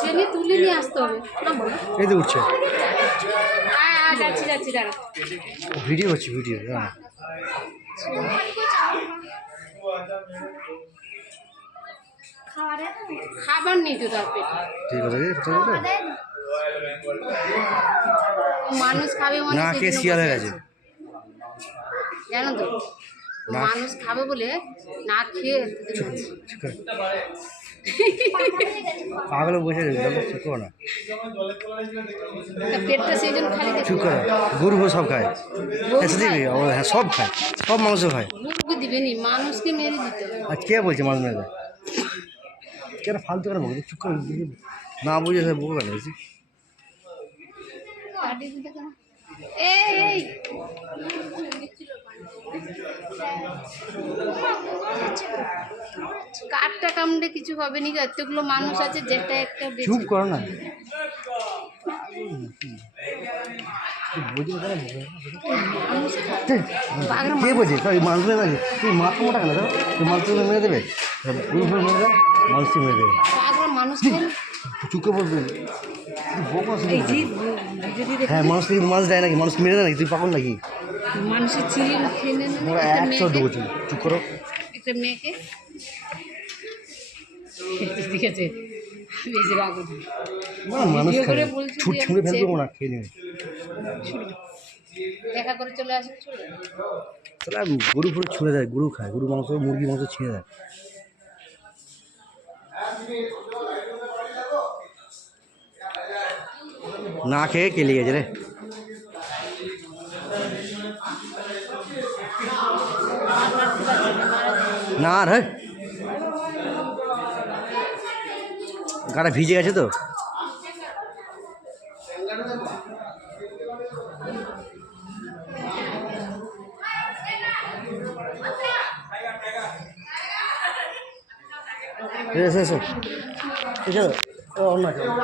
ছেলে তুলে নিয়ে আসতে হবে। এই তো উঠছে। হ্যাঁ যাচ্ছি যাচ্ছি দাঁড়া। ভিডিও হচ্ছে ভিডিও। হ্যাঁ খাবার নেই তো তার পেটে। ঠিক আছে মানুষ খাবে মানে না কে শিয়াল হয়ে গেছে জানো তো, মানুষ খাবে বলে না খেয়ে পাগল বসে চুপ করো না, পেটটা সেই জন্য খালি চুপ করো। গরু সব খায়, হ্যাঁ সব খায়, সব মাংস খায়। গরুকে দিবে নি, মানুষকে মেরে দিতে হবে। আর কে বলছে মানুষ মেরে দেয়? কেন ফালতু করে বলছে? চুপ করে না বুঝে বলবো কেন বলছি? এই কাঠটা কামড়ে কিছু হবে নি, এতগুলো মানুষ আছে, যেটা একটা চুপ করো না। কে বলছে মানুষ মেরে দেবে? তুই মাথা মোটা কেন? তুই মানুষ মেরে দেবে, গরু মেরে দেবে, মানুষকে মেরে দেবে। মানুষ চুপ করে বলবে হ্যাঁ মানুষকে মাছ দেয় নাকি? মানুষ মেরে দেয় নাকি? তুই পাগল নাকি? মানুষের চিড়ি খেয়ে একশো দেবো। চুপ করো। একটা মেয়েকে ঠিক আছে বেশি রাগ মানুষ ছুট ছুঁড়ে ফেলবো না, খেয়ে নেবে। দেখা করে চলে আসবে। তাহলে গরু ফুরু ছুঁড়ে দেয়, গরু খায়, গরু মাংস মুরগি মাংস ছিঁড়ে দেয়। না খেয়ে কেলে গেছে রে। না রে গাটা ভিজে গেছে তো। এসো এসো এসো অন্য খাওয়া।